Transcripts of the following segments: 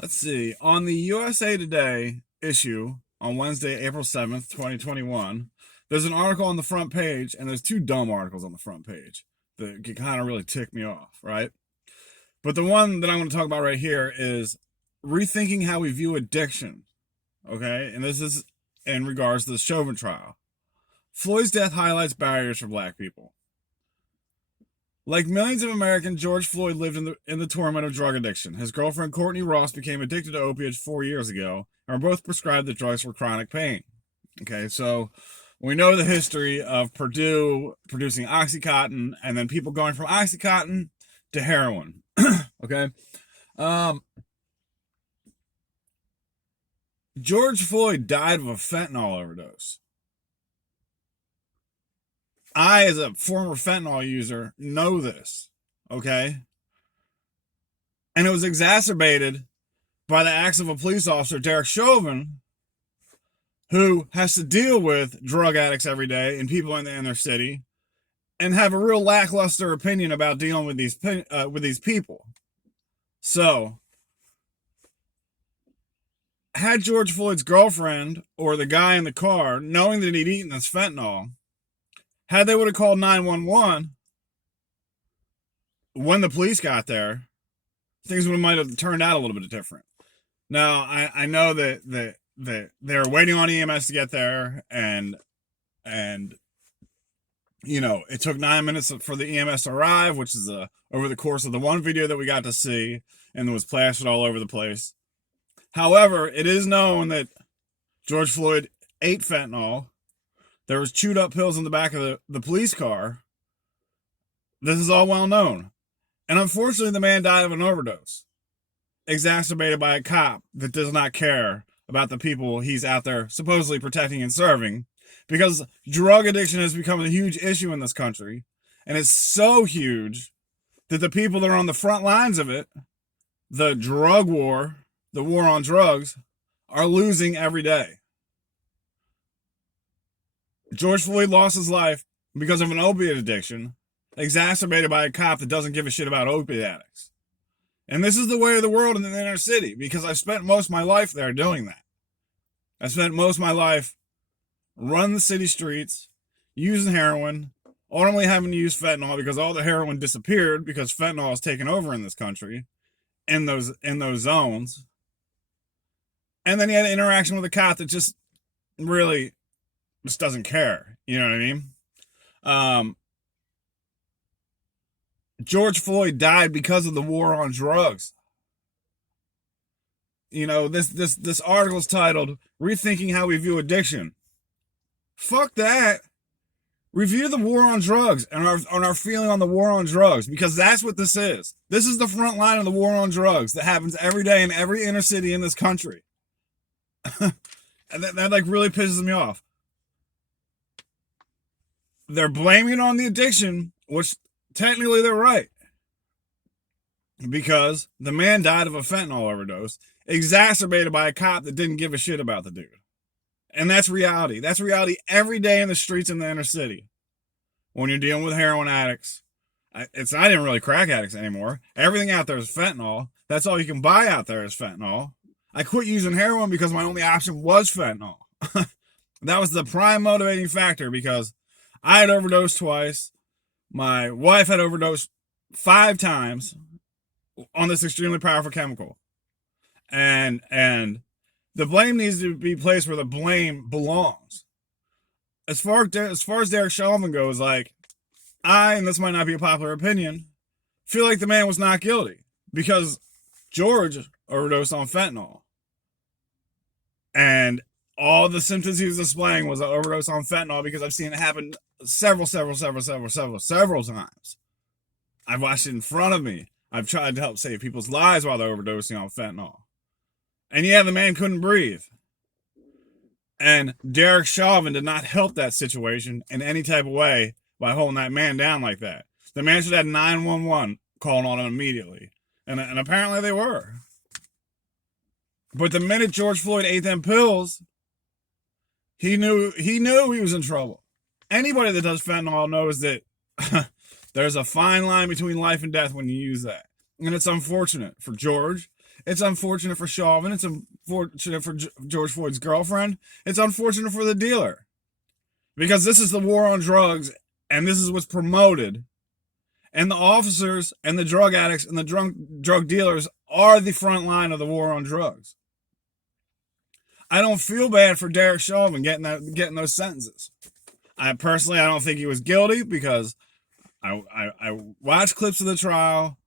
Let's see. On the USA Today issue on Wednesday, April 7th, 2021, there's an article on the front page, and there's two dumb articles on the front page that can kind of really tick me off, right? But the one that I'm going to talk about right here is rethinking how we view addiction, okay? And this is in regards to the Chauvin trial. Floyd's death highlights barriers for black people. Like millions of Americans, George Floyd lived in the torment of drug addiction. His girlfriend, Courtney Ross, became addicted to opiates 4 years ago and were both prescribed the drugs for chronic pain. Okay, so we know the history of Purdue producing Oxycontin and then people going from Oxycontin to heroin. Okay? George Floyd died of a fentanyl overdose. I, as a former fentanyl user, know this, okay? And it was exacerbated by the acts of a police officer, Derek Chauvin, who has to deal with drug addicts every day and people in the inner city and have a real lackluster opinion about dealing with these people. So, had George Floyd's girlfriend or the guy in the car, knowing that he'd eaten this fentanyl, had they would have called 911 when the police got there, things might have turned out a little bit different. Now, I know that they're waiting on EMS to get there, and you know, it took 9 minutes for the EMS to arrive, which is over the course of the one video that we got to see, and it was plastered all over the place. However, it is known that George Floyd ate fentanyl. There was chewed up pills in the back of the police car. This is all well known. And unfortunately, the man died of an overdose, exacerbated by a cop that does not care about the people he's out there supposedly protecting and serving, because drug addiction has become a huge issue in this country. And it's so huge that the people that are on the front lines of it, the drug war, the war on drugs, are losing every day. George Floyd lost his life because of an opiate addiction, exacerbated by a cop that doesn't give a shit about opiate addicts. And this is the way of the world in the inner city, because I've spent most of my life there doing that. I spent most of my life running the city streets, using heroin, ultimately having to use fentanyl because all the heroin disappeared because fentanyl is taken over in this country, in those zones. And then he had an interaction with a cop that just really just doesn't care. You know what I mean? George Floyd died because of the war on drugs. You know, this article is titled "Rethinking How We View Addiction." Fuck that. Review the war on drugs and our feeling on the war on drugs, because that's what this is. This is the front line of the war on drugs that happens every day in every inner city in this country. And that like really pisses me off. They're blaming it on the addiction, which technically they're right, because the man died of a fentanyl overdose, exacerbated by a cop that didn't give a shit about the dude. And that's reality. That's reality every day in the streets in the inner city. When you're dealing with heroin addicts, it's not even really crack addicts anymore. Everything out there is fentanyl. That's all you can buy out there is fentanyl. I quit using heroin because my only option was fentanyl. That was the prime motivating factor, because I had overdosed twice. My wife had overdosed 5 times on this extremely powerful chemical. And the blame needs to be placed where the blame belongs. As far as Derek Chauvin goes, like, and this might not be a popular opinion, feel like the man was not guilty, because George overdosed on fentanyl. And all the symptoms he was displaying was an overdose on fentanyl, because I've seen it happen several times. I've watched it in front of me. I've tried to help save people's lives while they're overdosing on fentanyl. And yeah, the man couldn't breathe. And Derek Chauvin did not help that situation in any type of way by holding that man down like that. The man should have 911 calling on him immediately. And apparently they were. But the minute George Floyd ate them pills, he knew he was in trouble. Anybody that does fentanyl knows that there's a fine line between life and death when you use that. And it's unfortunate for George. It's unfortunate for Chauvin. It's unfortunate for George Floyd's girlfriend. It's unfortunate for the dealer. Because this is the war on drugs, and this is what's promoted. And the officers and the drug addicts and the drug dealers are the front line of the war on drugs. I don't feel bad for Derek Chauvin getting those sentences. I don't think he was guilty because I watched clips of the trial.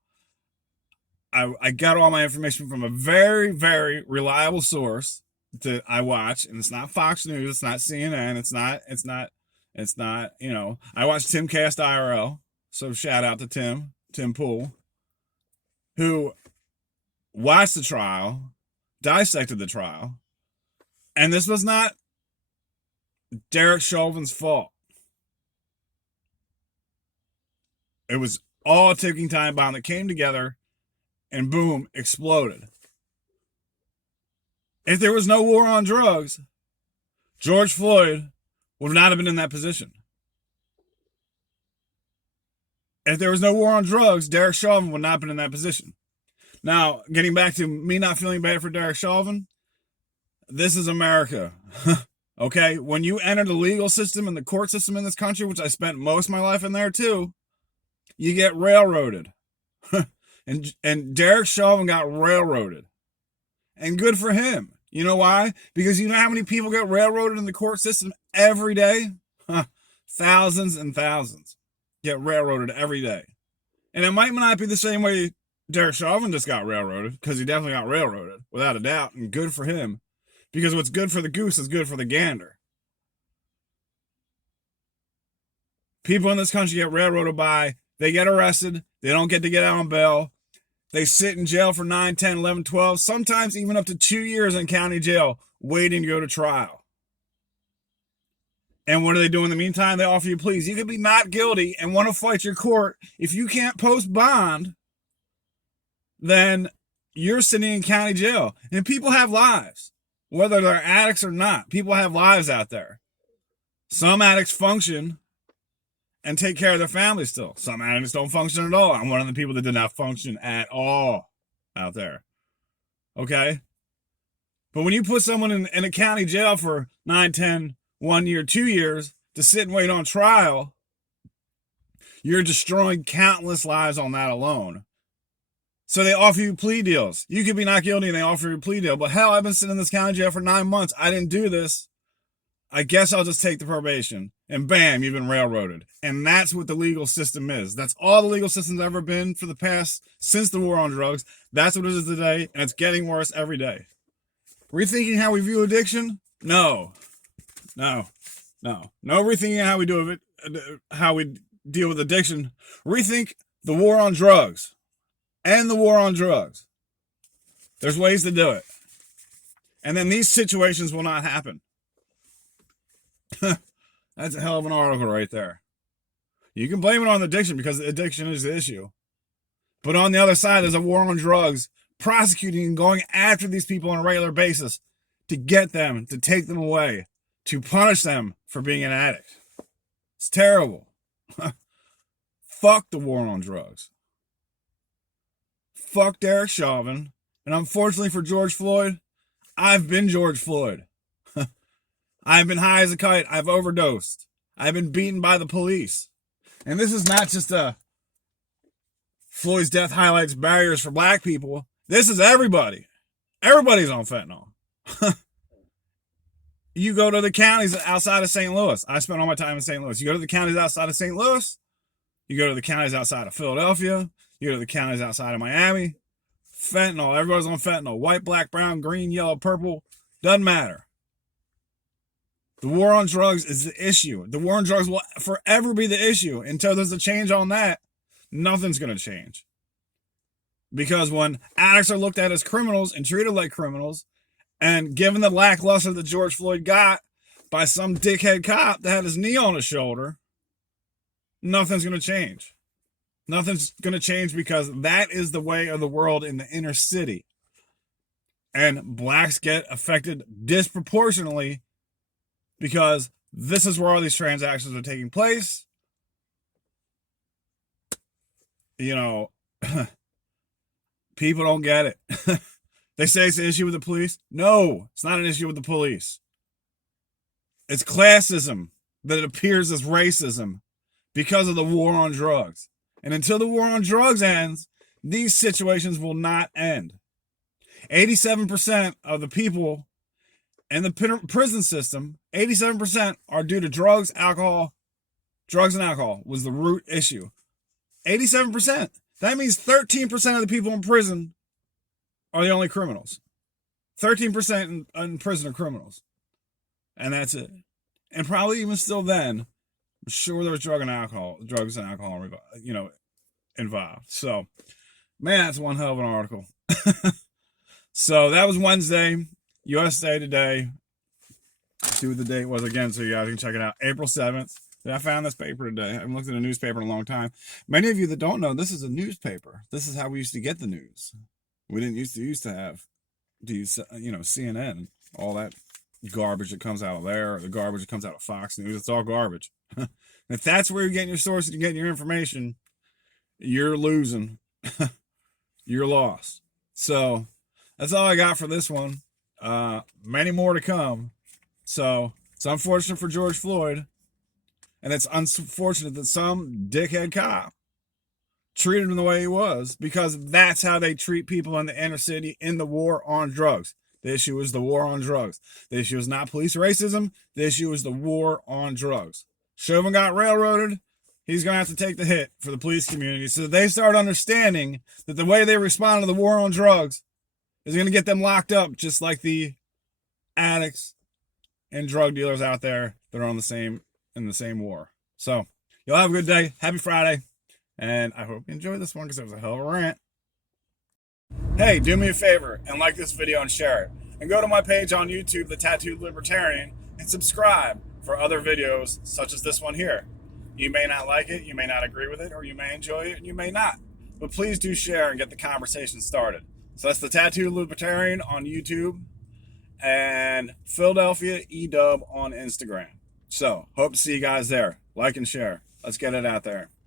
I got all my information from a very, very reliable source that I watch, and it's not Fox News, it's not CNN, it's not, I watched Timcast IRL, so shout out to Tim Pool, who watched the trial, dissected the trial, and this was not Derek Chauvin's fault. It was all a ticking time bomb that came together and boom, exploded. If there was no war on drugs, George Floyd would not have been in that position. If there was no war on drugs, Derek Chauvin would not have been in that position. Now, getting back to me not feeling bad for Derek Chauvin, this is America. Okay? When you enter the legal system and the court system in this country, which I spent most of my life in there too, you get railroaded. And Derek Chauvin got railroaded. And good for him. You know why? Because you know how many people get railroaded in the court system every day? Thousands and thousands get railroaded every day. And it might not be the same way Derek Chauvin just got railroaded, because he definitely got railroaded, without a doubt, and good for him. Because what's good for the goose is good for the gander. People in this country get railroaded by, they get arrested, they don't get to get out on bail, they sit in jail for 9, 10, 11, 12, sometimes even up to 2 years in county jail, waiting to go to trial. And what do they do in the meantime? They offer you pleas. You could be not guilty and want to fight your court. If you can't post bond, then you're sitting in county jail. And people have lives, whether they're addicts or not. People have lives out there. Some addicts function and take care of their family still. Some addicts don't function at all. I'm one of the people that did not function at all out there. Okay? But when you put someone in a county jail for 9, 10, 1 year, 2 years to sit and wait on trial, you're destroying countless lives on that alone. So they offer you plea deals. You could be not guilty and they offer you a plea deal. But hell, I've been sitting in this county jail for 9 months. I didn't do this. I guess I'll just take the probation. And bam, you've been railroaded. And that's what the legal system is. That's all the legal system's ever been for the past, since the war on drugs. That's what it is today. And it's getting worse every day. Rethinking how we view addiction? No rethinking how we deal with addiction. Rethink the war on drugs. And the war on drugs. There's ways to do it. And then these situations will not happen. That's a hell of an article right there. You can blame it on addiction because addiction is the issue. But on the other side, there's a war on drugs, prosecuting and going after these people on a regular basis to get them, to take them away, to punish them for being an addict. It's terrible. Fuck the war on drugs. Fuck Derek Chauvin. And unfortunately for George Floyd, I've been George Floyd. I've been high as a kite. I've overdosed. I've been beaten by the police. And this is not just Floyd's death highlights barriers for black people. This is everybody. Everybody's on fentanyl. You go to the counties outside of St. Louis. I spent all my time in St. Louis. You go to the counties outside of St. Louis. You go to the counties outside of Philadelphia. You go to the counties outside of Miami. Fentanyl. Everybody's on fentanyl. White, black, brown, green, yellow, purple. Doesn't matter. The war on drugs is the issue. The war on drugs will forever be the issue. Until there's a change on that, nothing's going to change. Because when addicts are looked at as criminals and treated like criminals, and given the lackluster that George Floyd got by some dickhead cop that had his knee on his shoulder, nothing's going to change. Nothing's going to change because that is the way of the world in the inner city. And blacks get affected disproportionately because this is where all these transactions are taking place. You know, people don't get it. They say it's an issue with the police. No, it's not an issue with the police. It's classism that it appears as racism because of the war on drugs. And until the war on drugs ends, these situations will not end. 87% of the people in the prison system, 87% are due to drugs, alcohol. Drugs and alcohol was the root issue. 87%. That means 13% of the people in prison are the only criminals. 13% in prison are criminals. And that's it. And probably even still then, I'm sure there was drugs and alcohol, involved. So, man, that's one hell of an article. So that was Wednesday, USA Today. See what the date was again, so you guys can check it out. April 7th. I found this paper today. I haven't looked at a newspaper in a long time. Many of you that don't know, this is a newspaper. This is how we used to get the news. We didn't used to have, CNN and all that garbage that comes out of there, or the garbage that comes out of Fox News. It's all garbage. If that's where you're getting your sources, you're getting your information, you're losing. You're lost. So that's all I got for this one. Many more to come. So it's unfortunate for George Floyd. And it's unfortunate that some dickhead cop treated him the way he was, because that's how they treat people in the inner city in the war on drugs. The issue is the war on drugs. The issue is not police racism. The issue is the war on drugs. Chauvin got railroaded. He's going to have to take the hit for the police community, so that they start understanding that the way they respond to the war on drugs is going to get them locked up, just like the addicts and drug dealers out there that are in the same war. So you'll have a good day. Happy Friday. And I hope you enjoyed this one, because it was a hell of a rant. Hey, do me a favor and like this video and share it. And go to my page on YouTube, The Tattooed Libertarian, and subscribe for other videos such as this one here. You may not like it, you may not agree with it, or you may enjoy it, and you may not. But please do share and get the conversation started. So that's The Tattooed Libertarian on YouTube, and Philadelphia EW on Instagram. So hope to see you guys there. Like and share. Let's get it out there.